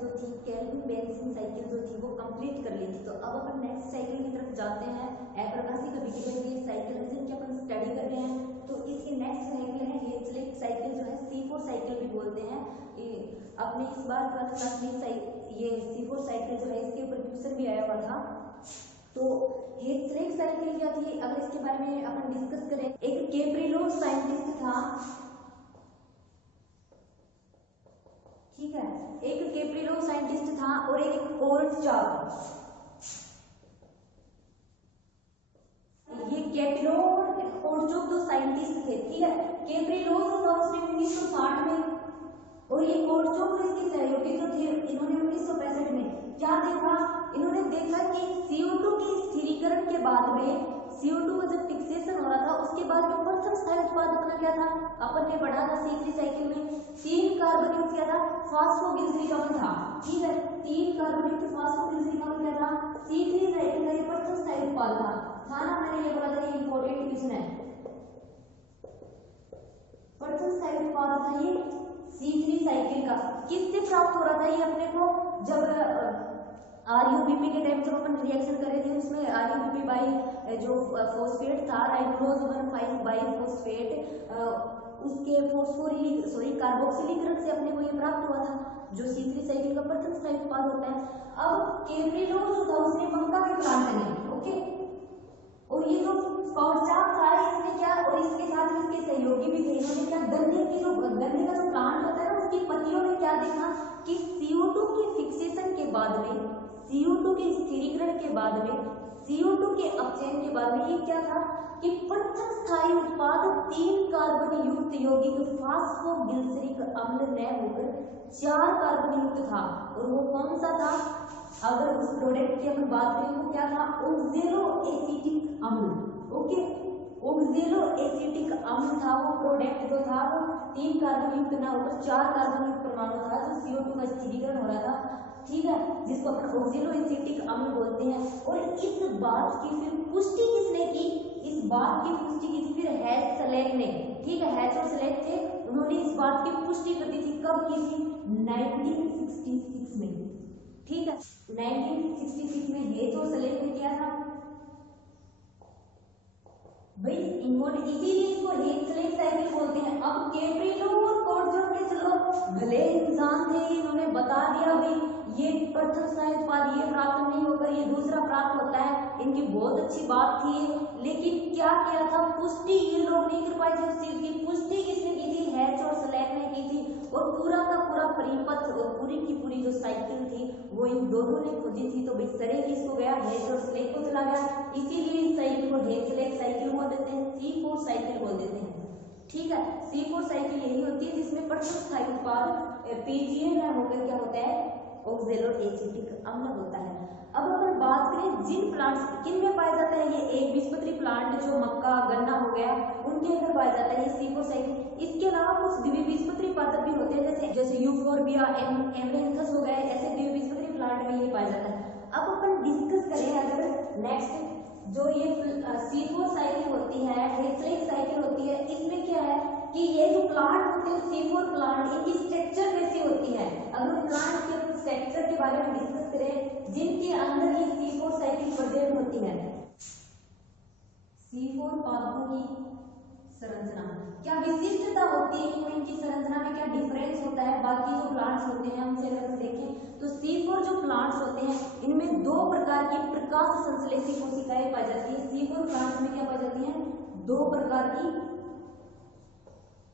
जो थी kelvin benzene cycle जो थी वो कंप्लीट कर ली थी। तो अब अपन नेक्स्ट साइकिल की तरफ जाते हैं। अप्रकाशिक अभिक्रिया की साइकिल की अपन स्टडी कर रहे हैं। तो इसकी नेक्स्ट साइकिल है हेजलेक साइकिल, जो है C4 साइकिल भी बोलते हैं। अपने इस बार क्लास में ये C4 साइकिल जो है इसके ऊपर क्वेश्चन भी आया हुआ था। तो हेजलेक साइकिल क्या थी, अगर इसके बारे में अपन डिस्कस करें, एक कैप्रिलो साइंटिस्ट था, ठीक है, एक कैप्रिलो साइंटिस्ट था और एक कोर्टचाक। ये कैप्रिलो और कोर्टचाक दो साइंटिस्ट थे, ठीक है। कैप्रिलो जो था उसने 1960 में और ये कोर्टचाक और इसके सहयोगी जो थे इन्होंने 1965 में क्या देखा, इन्होंने देखा कि CO2 के स्थिरीकरण के बाद में CO2 का जब फिक्सेशन हो रहा था उसके बाद में प्रथम स्थायी उत्पाद अपना क्या था, अपन ने पढ़ा था C3 साइकिल में 3 कार्बन युक्त क्या था, फास्फोग्लिसरिक अम्ल था, ठीक है। 3 कार्बन युक्त फास्फोग्लिसरिक अम्ल क्या था, C3 साइकिल का ये प्रथम स्थायी उत्पाद था ना। मैंने ये बोला था, ये इंपॉर्टेंट क्वेश्चन है। प्रथम स्थायी उत्पाद था ये C3 साइकिल का। किससे प्राप्त हो रहा था ये अपने को, जब RUBP के टाइम जब अपन रिएक्शन कर रहे थे उसमें RUBP बाई जो फॉस्फेट था, राइबोज 1,5 बाइफॉस्फेट, उसके कार्बोक्सिलीकरण से अपने को ये प्राप्त हुआ था, जो C3 साइकिल का प्रथम स्थायी उत्पाद होता है। अब कैप्रिलो जो था उसने मक्का के प्लांट में, ओके, और ये जो कोर्टचाक था इसने क्या, और इसके साथ इसके सहयोगी भी थे, इन्होंने क्या, गन्ने का जो प्लांट होता है ना उसकी पत्तियों में क्या देखा कि CO2 के फिक्सेशन के बाद में, CO2 के स्थिरीकरण के बाद में, CO2 के अपचयन के बाद में ये क्या था कि प्रथम स्थायी उत्पाद 3 कार्बन युक्त यौगिक फास्फोग्लिसरिक अम्ल न होकर 4 कार्बन युक्त था। और वो कौन सा था, अगर उस प्रोडक्ट की अपन बात करें वो क्या था, ऑक्जेलो एसिटिक अम्ल, ओके, ऑक्जेलो एसिटिक अम्ल था वो प्रोडक्ट जो था, वो 3 कार्बन युक्त ना होकर 4 कार्बन युक्त परमाणु था जो CO2 का स्थिरीकरण हो रहा था, ठीक है, जिसको अपन ऑक्जेलो एसिटिक अम्ल बोलते हैं। और इस बात की फिर पुष्टि किसने की, इस बात की पुष्टि की थी फिर हेज़लेक ने, ठीक है, हेज़ और स्लेक थे, उन्होंने इस बात की पुष्टि कर दी थी, कब की थी, 1966 में, ठीक है, 1966 में हेज़ और स्लेक ने किया था भाई, इन्होंने, इसीलिए इसको हेज़लेक साइकिल बोलते हैं। अब कैप्रिलो और कोर्टचाक के चलो भले इंसान थे, इन्होंने बता दिया भाई ये प्रथम स्थायी उत्पाद ये प्राप्त नहीं होकर ये दूसरा प्राप्त होता है, इनकी बहुत अच्छी बात थी, लेकिन क्या किया था, पुष्टि ये लोग नहीं कर पाए थे उस चीज की। पुष्टि किसने की थी, हेज़ और स्लेक ने की थी, और पूरा का पूरा परिपथ और पूरी की पूरी जो साइकिल थी वो इन दोनों ने खोजी थी। तो भाई श्रेय किसको गया, हेज़ और स्लेक को चला गया, इसीलिए इस साइकिल को हेज़लेक साइकिल बोल देते हैं, C4 साइकिल बोल देते हैं, ठीक है। C4 साइकिल यही होती है जिसमें प्रथम स्थायी उत्पाद PGA न होकर क्या होता है, ऑक्जेलो एसिटिक अम्ल होता है। अब अगर बात करें जिन प्लांट्स किन में पाया जाता है, ये एक बीजपत्री प्लांट जो मक्का गन्ना हो गया उनके अंदर पाया जाता है ये C4 साइकिल। इसके अलावा कुछ द्विबीजपत्री पादप भी होते हैं, जैसे यूफोर्बिया, एमरेंथस हो गए, ऐसे द्विबीजपत्री प्लांट में ये पाया जाता है। अब अपन डिस्कस करें अगर नेक्स्ट जो ये C4 साइकिल होती है, हेज़लेक साइकिल होती है, इसमें क्या है कि ये जो प्लांट होते हैं C4 प्लांट, इनकी स्ट्रक्चर कैसी होती है, अगर हम प्लांट के स्ट्रक्चर के बारे में डिस्कस करें जिनके अंदर ये C4 साइकिल प्रेजेंट होती है, C4 पादपों की संरचना क्या विशिष्टता होती है, इनकी संरचना में क्या डिफरेंस होता है बाकी जो प्लांट्स होते हैं उनसे अगर हम देखें तो C4 जो प्लांट्स होते हैं इनमें 2 प्रकार की प्रकाश संश्लेषी कोशिकाएं पाई जाती है। C4 प्लांट्स में क्या पाई जाती है, 2 प्रकार की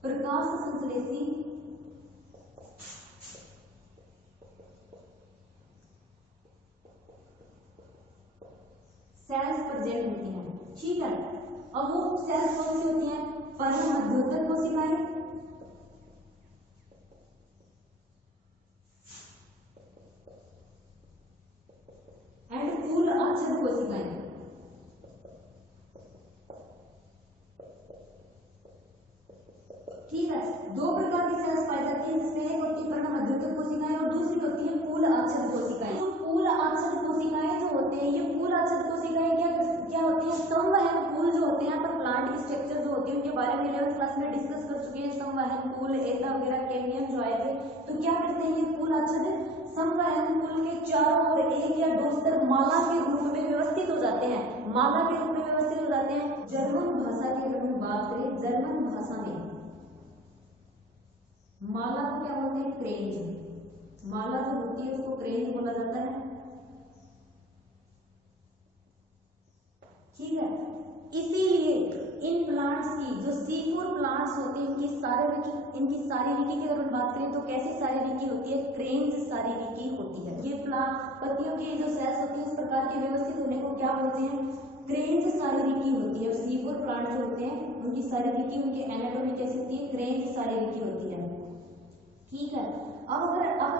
प्रकाश संश्लेषी सेल्स प्रेजेंट होती हैं, ठीक है। अब वो सेल्स कौन सी होती हैं, परमध्योतक कोशिकाएं एंड फूल आच्छादित कोशिकाएं, ठीक है। 2 प्रकार की सेल्स पाई जाती है जिसमें एक होती है परमध्योतक कोशिकाएं और दूसरी होती है फूल आच्छादित कोशिकाएं। तो फूल आच्छादित कोशिकाएं जो होते हैं, ये फूल आच्छादित कोशिकाएं क्या होती है, स्तंभ एंड फूल जो होते हैं, पर प्लांट की स्ट्रक्चर जो होती है उनके बारे में 11th क्लास में डिस्कस कर चुके हैं, संवहन पुल एता वगैरह के नियम जो आए थे। तो क्या करते हैं ये पुल आच्छादित संवहन पुल के चारों ओर एक या दो स्तर माला के रूप में व्यवस्थित हो जाते हैं, माला के रूप में व्यवस्थित हो जाते हैं। जर्मन भाषा की अगर हम बात करें, जर्मन भाषा में माला को क्या बोलते हैं, क्रेंज। माला जो होती है उसको क्रेंज बोला जाता है, ठीक है। इसीलिए इन प्लांट्स की जो C4 प्लांट्स होते हैं इनकी शारीरिकी की अगर बात करें तो कैसी शारीरिकी होती है, क्रेंज शारीरिकी होती है। ये पत्तियों की जो सेल्स होती है इस प्रकार के व्यवस्थित होने को क्या बोलते हैं, क्रेंज शारीरिकी होती है। C4 प्लांट जो होते हैं उनकी शारीरिकी, उनकी एनाटॉमी कैसी होती है, क्रेंज शारीरिकी होती है, ठीक है। अब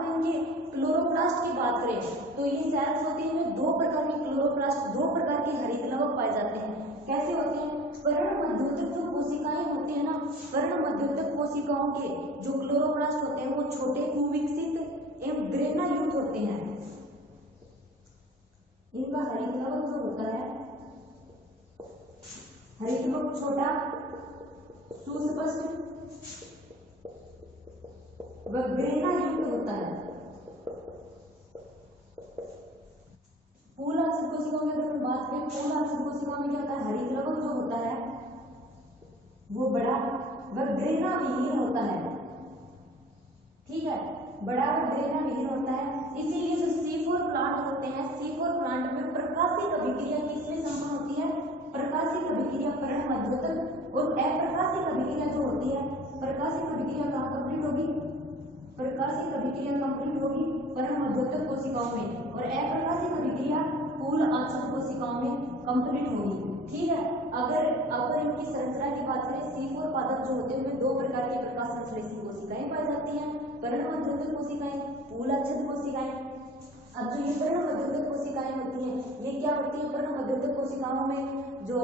इनके क्लोरोप्लास्ट की बात करें तो ये सेल्स होती है इनमें दो प्रकार के क्लोरोप्लास्ट, दो प्रकार के हरित लवक पाए जाते हैं। कैसे होते हैं, पर्णमध्योतक जो कोशिकाएं होती है ना, पर्णमध्योतक कोशिकाओं के जो क्लोरोप्लास्ट होते हैं वो छोटे कुविकसित एवं ग्रेना युक्त होते हैं। इनका हरित लवक जो होता है, हरित लवक छोटा, सुस्पष्ट व ग्रेना युक्त होता है। पूलाक्षित कोशिकाओं में अगर हम बात करें, पूलाक्षित कोशिकाओं में क्या होता है, हरित लवक जो होता है वो बड़ा व ग्रेना विहीन होता है, ठीक है, बड़ा व ग्रेना विहीन होता है। इसीलिए जो C4 प्लांट होते हैं, C4 प्लांट में प्रकाशिक अभिक्रिया किसमें संपन्न होती है, प्रकाशिक अभिक्रिया पर्णमध्योतक और अप्रकाशिक अभिक्रिया जो होती है, प्रकाशिक अभिक्रिया कहाँ कंप्लीट होगी, प्रकाशिक अभिक्रिया कंप्लीट होगी पर्णमध्योतक कोशिकाओं में और अप्रकाशिक अभिक्रिया पूल आच्छादित कोशिकाओं में कंप्लीट होगी, ठीक है। अगर इनकी संरचना की बात करें, C4 पादप जो होते हैं उनमें दो प्रकार की प्रकाश संश्लेषी कोशिकाएं पाई जाती हैं, पर्णमध्योतक कोशिकाएं, पूल आच्छादित कोशिकाएं। अब जो ये पर्णमध्योतक कोशिकाएं होती हैं ये क्या होती है, पर्णमध्योतक कोशिकाओं में जो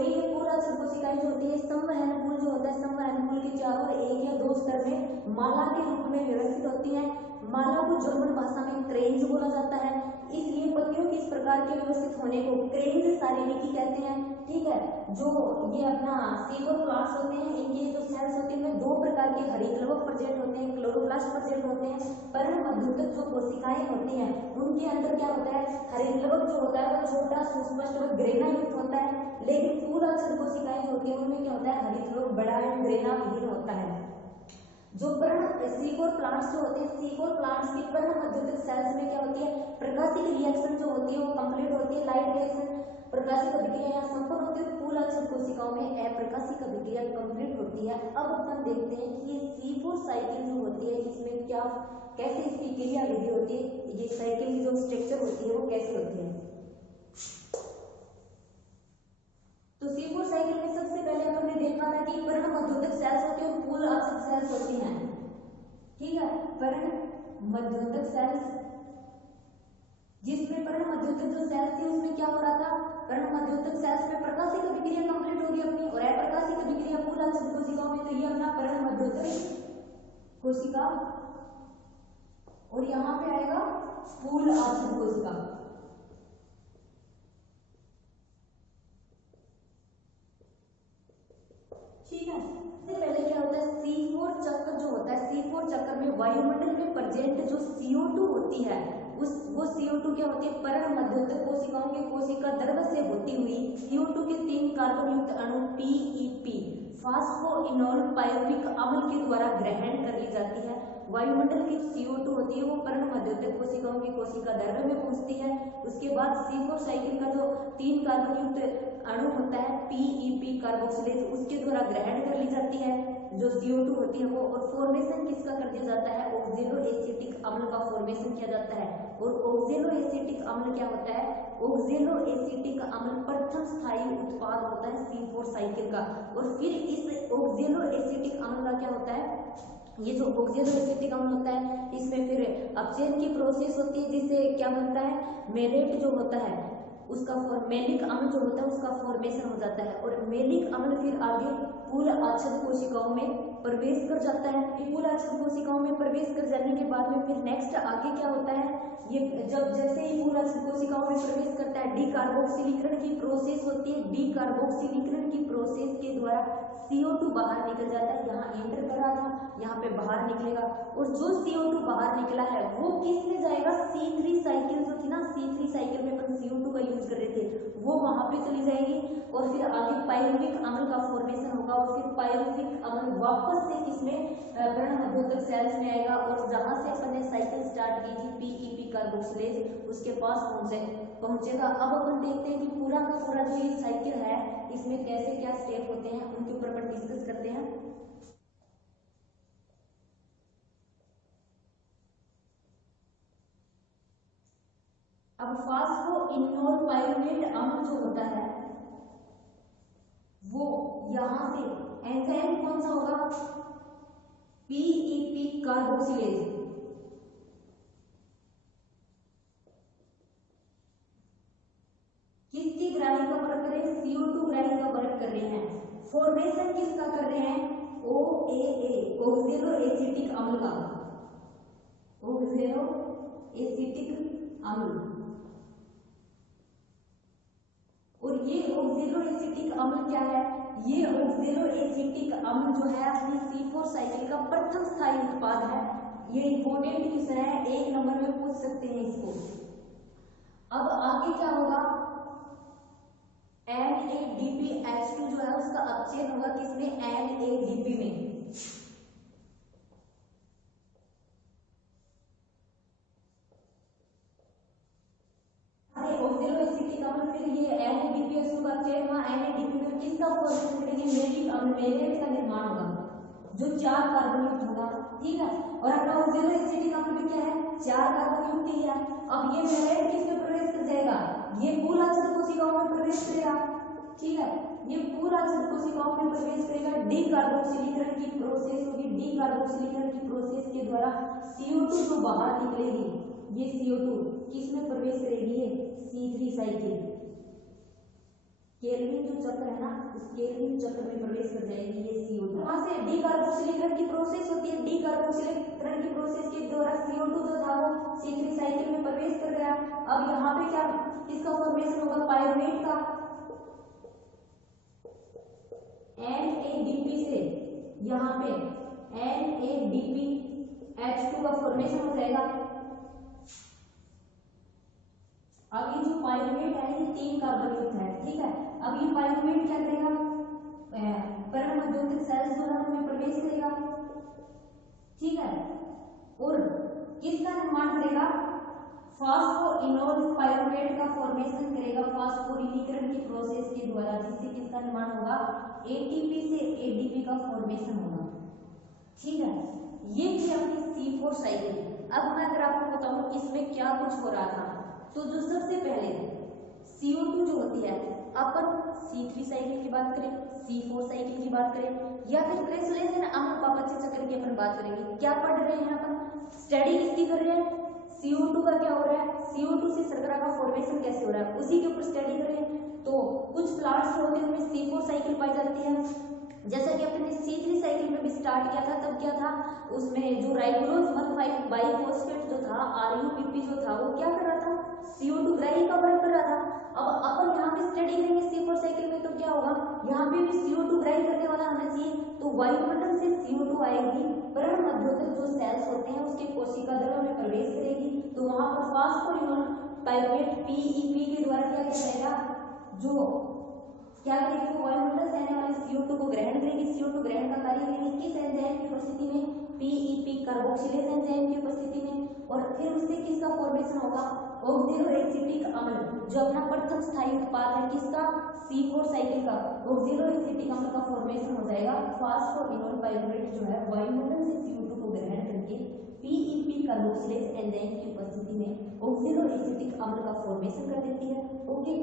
ये पूल आच्छादित कोशिकाएं जो होती है, संवहन पुल जो होता है, संवहन पुल के चारों ओर एक या दो स्तर में माला के रूप में व्यवस्थित होती है। माला को जर्मन भाषा में क्रेंज बोला जाता है। इसलिए पत्तियों के इस प्रकार के व्यवस्थित होने को क्रेंज शारीरिकी कहते हैं, ठीक है। जो ये अपना C4 प्लांट्स होते हैं इनके जो सेल्स होते हैं दो प्रकार के हरित लवक प्रेजेंट होते हैं, क्लोरोप्लास्ट प्रेजेंट होते हैं। पर्णमध्योतक जो कोशिकाएं होती हैं उनके अंदर क्या होता है, हरित लवक जो होता है वो छोटा, सुस्पष्ट व ग्रेना युक्त होता है। लेकिन पूल आच्छादित कोशिकाएं जो होती है उनमें क्या होता है, हरित लवक बड़ा एवं ग्रेना विहीन होता है। जो C4 प्लांट्स जो होते हैं, C4 प्लांट्स की पर्णमध्योतक सेल्स में क्या होती है, प्रकाशिक रिएक्शन जो होती है वो कंप्लीट होती है, लाइट रिएक्शन, प्रकाशिक अभिक्रिया यहाँ संपन्न होती है। पूल आच्छादित कोशिकाओं में अप्रकाशिक अभिक्रिया कंप्लीट होती है। अब अपन देखते हैं कि ये C4 साइकिल जो होती है इसमें क्या, कैसे इसकी क्रिया विधि होती है, ये साइकिल की जो स्ट्रक्चर होती है वो कैसे होती है। तो C4 साइकिल में सबसे पहले अपन ने देखा था कि पर्णमध्योतक सेल्स होती है और पूल आच्छादित सेल्स होती हैं, ठीक है। पर्णमध्योतक सेल्स, जिसमें पर्णमध्योतक जो सेल्स थी उसमें क्या हो रहा था, पर्णमध्योतक सेल्स में प्रकाशिक अभिक्रिया कंप्लीट होगी अपनी और अप्रकाशिक अभिक्रिया पूल आच्छादित कोशिकाओं में। तो ये अपना पर्णमध्योतक कोशिका और यहाँ पे आएगा पूल आच्छादित कोशिका, ठीक है। सबसे पहले क्या होता है, C4 चक्र जो होता है, C4 चक्र में वायुमंडल में प्रेजेंट जो CO2 होती है वो CO2 क्या होती है, पर्णमध्योतक कोशिकाओं के कोशिका द्रव्य से होती हुई CO2 के 3 कार्बन युक्त अणु PEP फास्फोइनोल पायरुविक अम्ल के द्वारा ग्रहण कर ली जाती है। वायुमंडल की CO2 होती है वो पर्णमध्योतक कोशिकाओं की कोशिका द्रव्य में पहुंचती है। उसके बाद C4 साइकिल का जो 3 कार्बन युक्त अणु होता है PEP कार्बोक्सिलेज उसके द्वारा ग्रहण कर ली जाती है जो CO2 होती है वो, और फॉर्मेशन किसका कर दिया जाता है, ऑक्जेलो एसिटिक अम्ल का फॉर्मेशन किया जाता है। और ऑक्जेलो एसिटिक अम्ल क्या होता है, ऑक्जेलो एसिटिक अम्ल प्रथम स्थायी उत्पाद होता है C4 साइकिल का। और फिर इस ऑक्जेलो एसिटिक अम्ल का क्या होता है, ये जो ऑक्जेलो एसिटिक अम्ल होता है इसमें फिर अपचयन की प्रोसेस होती है जिससे क्या बनता है, मेलेट जो होता है उसका मेलिक अम्ल जो होता है उसका फॉर्मेशन हो जाता है और मेलिक अम्ल फिर आगे कुल आच्छादित कोशिकाओं में प्रवेश कर जाता है। कुल आच्छादित कोशिकाओं में प्रवेश कर जाने के बाद में फिर नेक्स्ट आगे क्या होता है, ये जब जैसे ही कुल आच्छादित कोशिकाओं में प्रवेश करता है, डीकार्बोक्सिलीकरण की प्रोसेस होती है। डीकार्बोक्सिलीकरण की प्रोसेस के द्वारा CO2 बाहर निकल जाता है। यहाँ एंटर कर रहा था, यहाँ पे बाहर निकलेगा, और जो CO2 बाहर निकला है वो किस में जाएगा, C3 साइकिल जो थी ना, C3 साइकिल में अपन CO2 का यूज कर रहे थे, वो वहां पे चली जाएगी, और फिर आगे पायरुविक अम्ल का फॉर्मेशन होगा, और फिर पायरुविक अम्ल वापस से किसमें, पर्णमध्योतक सेल्स में आएगा, और जहां से अपन ने साइकिल स्टार्ट की थी PEP कार्बोक्सिलेज, उसके पास पहुंचेगा। अब अपन देखते हैं कि पूरा का पूरा जो ये साइकिल है इसमें कैसे क्या स्टेप होते हैं, उनके ऊपर अपन डिस्कस करते हैं। अब फास्फोइनोल पायरुवेट अम्ल जो होता है वो यहां से एंजाइम कौन सा होगा, PEP कार्बोक्सिलेज। किसकी ग्राही का वर्क कर रहे हैं, CO2 ग्राही का वर्क कर रहे हैं। फॉर्मेशन किसका कर रहे हैं, OAA ऑक्जेलो एसिटिक अम्ल का, ऑक्जेलो एसिटिक अम्ल। और ये ऑक्जेलो एसिटिक अम्ल क्या है, ये ऑक्जेलो एसिटिक अम्ल जो है अपनी C4 साइकिल का प्रथम स्थायी उत्पाद है। ये इंपॉर्टेंट क्वेश्चन है, 1 नंबर में पूछ सकते हैं इसको। अब आगे क्या होगा, NADPH2 जो है उसका अपचयन होगा किसमें, NADP में। ऑक्जेलो एसिटिक अम्ल, फिर ये NADPH2 का अपचयन हुआ, NADP में किसका फॉर्मेशन करेंगे, मेलिक अम्ल, मेलेट का निर्माण होगा जो 4 कार्बन युक्त होगा, ठीक है। और अपना ऑक्जेलो एसिटिक अम्ल भी क्या है, 4 कार्बन युक्त ही है। अब ये मेलेट किसमें प्रवेश कर जाएगा, ये पूल आच्छादित कोशिकाओं में प्रवेश करेगा, ठीक है। ये पूल आच्छादित कोशिकाओं में प्रवेश करेगा, डीकार्बोक्सिलीकरण की प्रोसेस होगी। डीकार्बोक्सिलीकरण की प्रोसेस के द्वारा CO2 जो बाहर निकलेगी, ये CO2 किसमें प्रवेश करेगी, ये C3 साइकिल, केल्विन जो चक्र है ना, उस केल्विन चक्र में प्रवेश कर जाएगी ये CO2। वहां से डीकार्बोक्सिलीकरण की प्रोसेस होती है। डीकार्बोक्सिलीकरण की प्रोसेस के द्वारा CO2 जो था वो C3 साइकिल में प्रवेश कर गया। अब यहाँ पे क्या, किसका फॉर्मेशन होगा, पायरुवेट का, NADP से यहाँ पे NADPH2 का फॉर्मेशन हो जाएगा। अब ये जो पायरुवेट है ये 3 कार्बन युक्त है, ठीक है। अब ये पायरुवेट क्या करेगा, पर्णमध्योतक सेल्स जो है उनमें प्रवेश करेगा, ठीक है। और किसका निर्माण करेगा, फास्फोइनोल पायरुवेट का फॉर्मेशन करेगा फास्फोरिलीकरण की प्रोसेस के द्वारा, जिससे किसका निर्माण होगा, ATP से ADP का फॉर्मेशन होगा, ठीक है। ये थी अपनी C4 साइकिल। अब मैं अगर आपको बताऊं इसमें क्या कुछ हो रहा था, तो जो सबसे पहले CO2 जो होती है, अपन C3 साइकिल की बात करें, C4 साइकिल की बात करें, या फिर क्रेसुलेशन अम्ल पापच्य चक्र की अपन बात करेंगे। क्या पढ़ रहे हैं अपन, स्टडी किसकी कर रहे हैं, CO2 का क्या हो रहा है, CO2 से शर्करा का फॉर्मेशन कैसे हो रहा है, उसी के ऊपर स्टडी कर रहे हैं। तो कुछ प्लांट्स होते हैं उनमें C4 साइकिल पाई जाती है, जैसा कि अपने C3 साइकिल में भी स्टार्ट किया था, तब क्या था उसमें जो राइबोलोज 1,5 बाइफॉस्फेट जो था, RUPP जो था, वो क्या कर रहा था, CO2 ग्राही का वर्क कर रहा था। अब अपन यहाँ पे स्टडी करेंगे C4 साइकिल में, तो क्या होगा, यहाँ पे भी CO2 ग्राही करने वाला आना चाहिए, तो वायुमंडल से CO2 आएगी, पर्णमध्योतक जो सेल्स होते हैं उसके कोशिका द्रव्य में प्रवेश करेगी, तो वहां पर फास्फोइनोल पायरुवेट PEP के द्वारा क्या किया जाएगा, जो क्या करेगी, वो वायुमंडल से आने वाले CO2 को ग्रहण करेगी। CO2 ग्रहण का कार्य करेगी किस एंजाइम की उपस्थिति में, PEP कार्बोक्सिलेज एंजाइम की उपस्थिति में, और फिर उससे किसका फॉर्मेशन होगा, ऑक्जेलो एसिटिक अम्ल, जो अपना प्रथम स्थायी उत्पाद है किसका, C4 साइकिल का, ऑक्जेलो एसिटिक अम्ल का फॉर्मेशन हो जाएगा। फास्फोइनोल पायरुवेट जो है वायुमंडल से CO2 को ग्रहण करके PEP कार्बोक्सिलेज एंजाइम की उपस्थिति में ऑक्जेलो एसिटिक अम्ल का फॉर्मेशन कर देती है, ओके।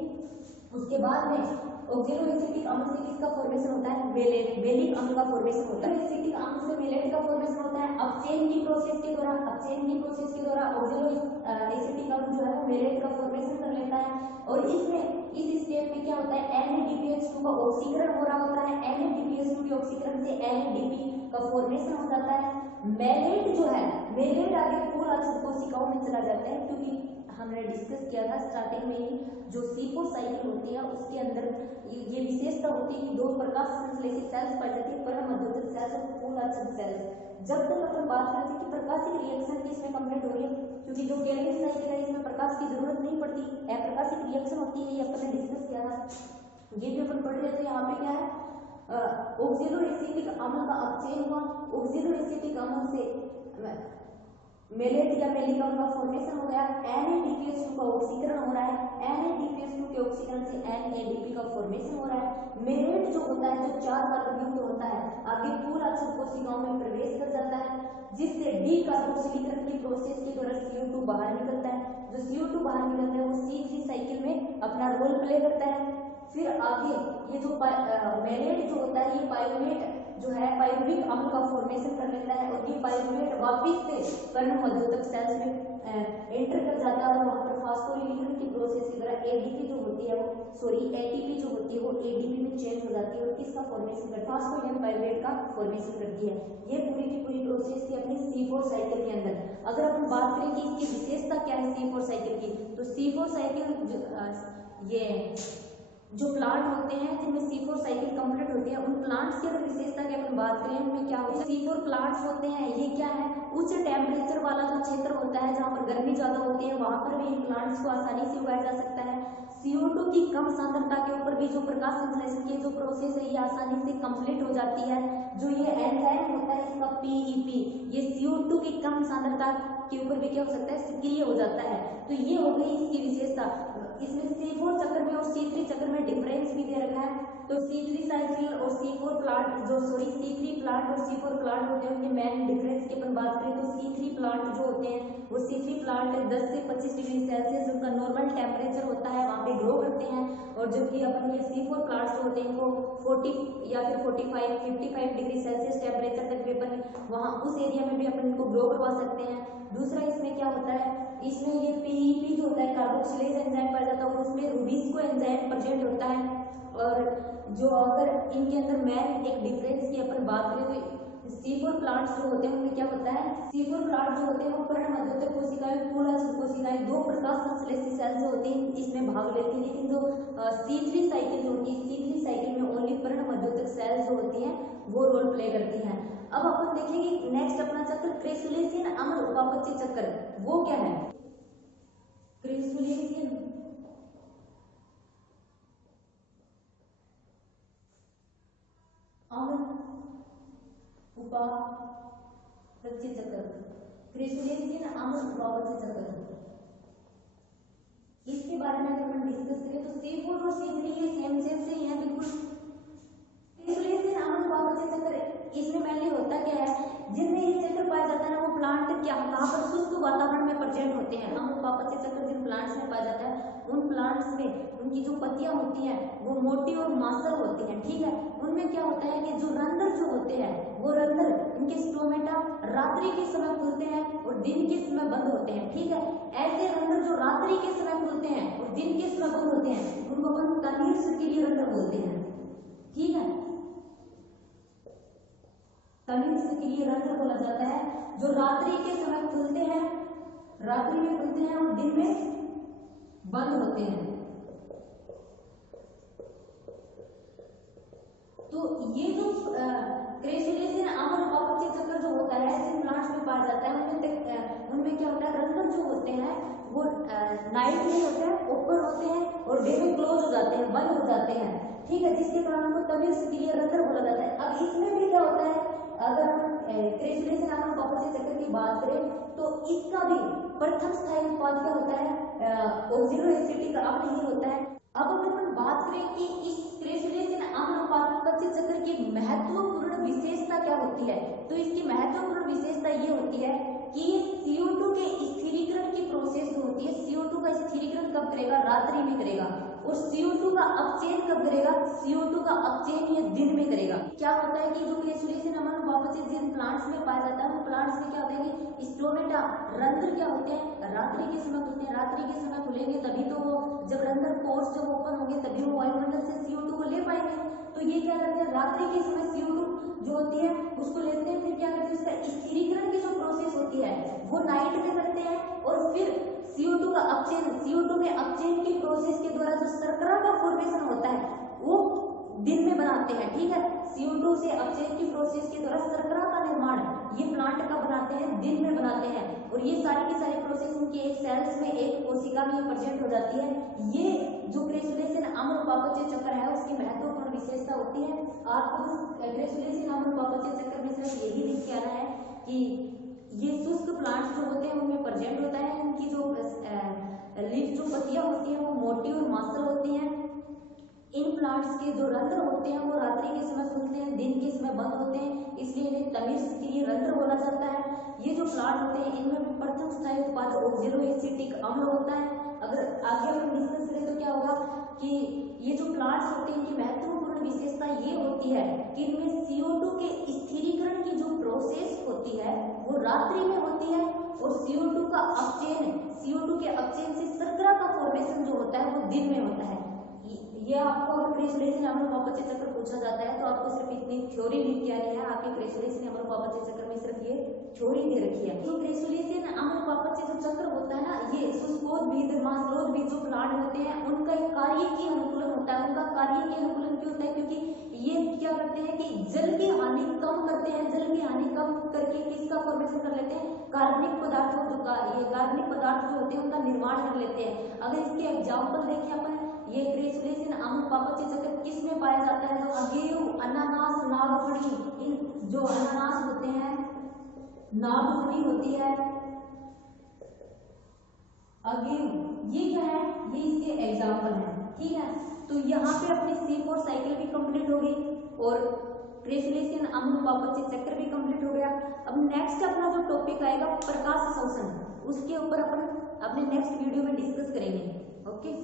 उसके बाद में ऑक्जेलो एसिटिक अम्ल से किसका फॉर्मेशन होता है, मेलिक अम्ल का फॉर्मेशन होता है। एसिटिक अम्ल से मेलेट का फॉर्मेशन होता है। अपचयन की प्रोसेस के दौरान ऑक्जेलो एसिटिक अम्ल जो है वो मेलेट का फॉर्मेशन कर लेता है, और इसमें इस स्टेप में क्या होता है, NADPH2 का ऑक्सीकरण हो रहा होता है। NADPH2 के ऑक्सीकरण से NADP का फॉर्मेशन हो जाता है। मेलेट जो है, मेलेट आगे फूल आश्रित कोशिकाओं में चला जाता है, क्योंकि हमने डिस्कस किया था स्टार्टिंग में ही, जो C4 साइकिल होती है उसके अंदर ये विशेषता होती है कि दो प्रकाश संश्लेषी सेल्स पाई जाती है, पर्णमध्योतक सेल्स और फूल आश्रित सेल्स। जब तक अपन बात करते हैं कि प्रकाशिक रिएक्शन की इसमें कंप्लीट हो रही है, क्योंकि जो केल्विन साइकिल है इसमें प्रकाश की जरूरत नहीं पड़ती, अप्रकाशिक रिएक्शन होती है, ये अपन ने डिस्कस किया था, ये भी अपन पढ़ रहे थे। यहाँ पे क्या है, ऑक्जेलो एसिटिक अम्ल का अपचयन हुआ, ऑक्जेलो एसिटिक अम्ल से मेलेट या मेलिकम का फॉर्मेशन हो गया, NADPH2 का ऑक्सीकरण हो रहा है, NADPH2 के ऑक्सीकरण से NADP का फॉर्मेशन हो रहा है। मेलेट जो होता है, जो 4 कार्बन युक्त होता है, आगे फूल आश्रित कोशिकाओं में प्रवेश कर जाता है, जिससे डीकार्बोक्सिलीकरण की प्रोसेस के द्वारा CO2 बाहर निकलता है। जो CO2 बाहर निकलता है वो C3 साइकिल में अपना रोल प्ले करता है। फिर आगे ये जो मेलेट जो होता है, ये पाइरुवेट जो है, पाइरुविक अम्ल का फॉर्मेशन कर लेता है, और ये पाइरुवेट वापिस से पर्णमध्योतक सेल्स में एंटर कर जाता है, और वहां पर फास्फोरिलीकरण की प्रोसेस के द्वारा ADP जो होती है वो ATP जो होती है वो ADP में चेंज हो जाती है, और किसका फॉर्मेशन करती है, फास्फोलिपिड पाइरुवेट का फॉर्मेशन करती है। ये पूरी की पूरी प्रोसेस थी अपनी C4 साइकिल के अंदर। अगर अपन बात करें कि इसकी विशेषता क्या है C4 साइकिल की, तो C4 साइकिल ये जो प्लांट होते हैं जिनमें C4 साइकिल कंप्लीट होती है, उन प्लांट्स की अगर विशेषता की अपन बात करें, उनमें क्या होता है, C4 प्लांट्स होते हैं, ये क्या है, उच्च टेम्परेचर वाला जो क्षेत्र होता है जहाँ पर गर्मी ज्यादा होती है, वहां पर भी इन प्लांट्स को आसानी से उगाया जा सकता है। CO2 की कम सांद्रता के ऊपर भी जो प्रकाश संश्लेषण की जो प्रोसेस है, ये आसानी से कंप्लीट हो जाती है। जो ये एंजाइम होता है इसका PEP, ये CO2 की कम सांद्रता के ऊपर भी क्या हो सकता है, सक्रिय हो जाता है। तो ये हो गई इसकी विशेषता। इसमें C4 चक्र में और C3 चक्र में डिफरेंस भी दे रखा है। तो C3 साइकिल और C4 प्लांट C3 प्लांट और C4 प्लांट होते हैं, उनके मेन डिफरेंस की अपन बात करें तो C3 प्लांट जो होते हैं वो C3 प्लांट 10 से 25 डिग्री सेल्सियस उनका नॉर्मल टेम्परेचर होता है, वहाँ पे ग्रो करते हैं। और जो कि अपन ये C4 प्लांट्स जो होते हैं वो 40 या फिर 55 डिग्री सेल्सियस टेम्परेचर तक भी अपन वहाँ उस एरिया में भी अपन इनको ग्रो करवा सकते हैं। दूसरा इसमें क्या होता है, इसमें ये PEP जो होता है कार्बोक्सिलेज एंजाइम पाया जाता है, और उसमें रुबिस्को एंजाइम प्रेजेंट होता है। और जो अगर इनके अंदर मेन एक डिफरेंस की अपन बात करें तो C4 प्लांट्स जो होते हैं उनमें क्या होता है, C4 प्लांट जो होते हैं वो पर्णमध्योतक कोशिकाएं, फूल आश्रित कोशिकाएं, दो प्रकाश संश्लेषी सेल्स जो होती हैं इसमें भाग लेती हैं। लेकिन जो C3 साइकिल जो होती है, C3 साइकिल में ओनली पर्णमध्योतक सेल्स जो होती हैं वो रोल प्ले करती हैं। अब अपन देखेंगे नेक्स्ट अपना चक्र क्रेसुलेशियन अम्ल उपापचय चक्र, वो क्या है, क्रेसुलेशियन अम्ल उपापचय चक्र, क्रेसुलेशियन अम्ल उपापचय चक्र, इसके बारे में अगर हम डिस्कस करें तो C4 और C3 ये सेम से ही है बिल्कुल। क्रेसुलेशियन अम्ल उपापचय चक्र इसमें मेनली होता क्या है, जिनमें ये चक्र पाया जाता है ना वो प्लांट क्या कहाँ पर शुष्क वातावरण में प्रेजेंट होते हैं। अम्ल उपापचय चक्र जिन प्लांट्स में पाया जाता है उन प्लांट्स में उनकी जो पत्तियां होती हैं वो मोटी और मांसल होती हैं, ठीक है। उनमें क्या होता है कि जो रंध्र जो होते हैं वो रंध्र इनके स्टोमेटा रात्रि के समय खुलते हैं और दिन के समय बंद होते हैं, ठीक है। ऐसे रंध्र जो रात्रि के समय खुलते हैं और दिन के समय बंद होते हैं उनको हम तनिर्सक्रिय रंध्र बोलते हैं, ठीक है। तनिर्सक्रिय रंध्र बोला जाता है, जो रात्रि के समय खुलते हैं, रात्रि में खुलते हैं और दिन में बंद होते हैं। तो ये जो क्रेसुलेशियन अम्ल उपापचय चक्र जो होता है जिन प्लांट्स में पाया जाता है उनमें क्या होता है, रंध्र जो होते हैं वो नाइट में होते हैं, ओपन होते हैं और डे में क्लोज हो जाते हैं, बंद हो जाते हैं, ठीक है, जिसके कारण उनको तनिर्सक्रिय रंध्र बोला जाता है। अब इसमें भी क्या होता है, अगर हम क्रेसुलेशियन अम्ल उपापचय चक्र की बात करें तो इसका भी प्रथम स्थायी उत्पाद क्या होता है, ऑक्जेलो एसिटिक अम्ल ही होता है। अब अगर हम बात करें कि इस क्रेसुलेशियन अम्ल उपापचय चक्र की महत्वपूर्ण विशेषता क्या होती है, तो इसकी महत्वपूर्ण विशेषता ये होती है कि ये CO2 के स्थिरीकरण की प्रोसेस जो होती है, CO2 का स्थिरीकरण कब करेगा, रात्रि में करेगा। और CO2 का अपचयन कब करेगा? CO2 का अपचयन ये दिन में करेगा। क्या होता है कि जो क्रेसुलेशन अमल वापस जिन प्लांट्स में पाया जाता है, प्लांट्स में क्या होता है कि स्टोमेटा रंध्र क्या होते हैं, रात्रि के समय खुलते हैं। रात्रि के समय खुलेंगे तभी तो वो जब रंध्र पोर्स जब ओपन होंगे तभी वो वायुमंडल से CO2 को ले पाएंगे। तो ये क्या करते हैं, रात्रि के समय CO2 जो होती है उसको लेते हैं, फिर क्या करते हैं, उसका स्थिरीकरण की जो प्रोसेस होती है वो नाइट में करते हैं, और फिर CO2 का अपचयन, CO2 में अपचयन की प्रोसेस के द्वारा जो शर्करा का फॉर्मेशन होता है वो दिन में बनाते हैं। ठीक है, CO2 से अपचयन की प्रोसेस के द्वारा शर्करा का निर्माण ये प्लांट का बनाते हैं, दिन में बनाते हैं, और ये सारी की सारी प्रोसेस इनके एक सेल्स में, एक कोशिका में प्रेजेंट हो जाती है। ये जो क्रेसुलेशन अम्ल उपापचय चक्र है उसकी महत्वपूर्ण विशेषता होती है। आपको क्रेसुलेशन अम्ल उपापचय चक्र में सिर्फ यही लिख के आना है कि ये शुष्क प्लांट्स जो होते हैं उनमें प्रेजेंट होता है। इनकी जो लीफ जो पत्तियां होती हैं वो मोटी और मांसल होती हैं। इन प्लांट्स के जो रंध्र होते हैं वो रात्रि के समय खुलते हैं, दिन के समय बंद होते हैं, इसलिए इन्हें तमिश्क्रिय रंध्र बोला जाता है। ये जो प्लांट होते हैं इनमें प्रथम स्थायी उत्पाद ऑक्जेलो एसिटिक अम्ल होता है। अगर आगे हम डिस्कस करें तो क्या होगा कि ये जो प्लांट्स होते हैं इनकी महत्वपूर्ण विशेषता ये होती है कि इनमें CO2 के स्थिरीकरण की जो प्रोसेस होती है वो रात्रि में होती है, और CO2 का अपचयन, CO2 के अपचयन से शर्करा का फॉर्मेशन जो होता है वो दिन में होता है। ये आपको अगर क्रेसुलेशन अम्ल उपापचय चक्र पूछा जाता है तो आपको सिर्फ इतनी थ्योरी लिख के आनी है। आपके क्रेसुलेशन अम्ल उपापचय चक्र में सिर्फ ये थ्योरी दे रखी है। तो क्रेसुलेशन अम्ल उपापचय जो चक्र होता है ना, ये शुष्कोद्भिद, मांसलोद्भिद जो प्लांट होते हैं उनका एक कार्य की अनुकूलन होता है। उनका कार्य की अनुकूलन क्यों होता है? क्योंकि ये क्या करते हैं कि जल की हानि कम करते हैं। जल की हानि कम करके किसका फॉर्मेशन कर लेते हैं? कार्बनिक पदार्थों, जो ये कार्बनिक पदार्थ जो होते हैं उनका निर्माण कर लेते हैं। अगर इसके एग्जाम्पल देखें अपन, ये क्रेसुलेशन अम्ल उपापचय चक्र किस में पाया जाता है? तो अगेव, अनानास, नागफनी, इन जो अनानास होते हैं, नागफनी होती है, अगेव, ये क्या है? ये इसके एग्जाम्पल है। ठीक है, तो यहाँ पे अपनी C4 साइकिल भी कंप्लीट होगी और क्रेसुलेशन अम्ल उपापचय चक्र भी कंप्लीट हो गया। अब नेक्स्ट अपना जो टॉपिक आएगा प्रकाश शोषण, उसके ऊपर अपन अपने नेक्स्ट वीडियो में डिस्कस करेंगे। ओके।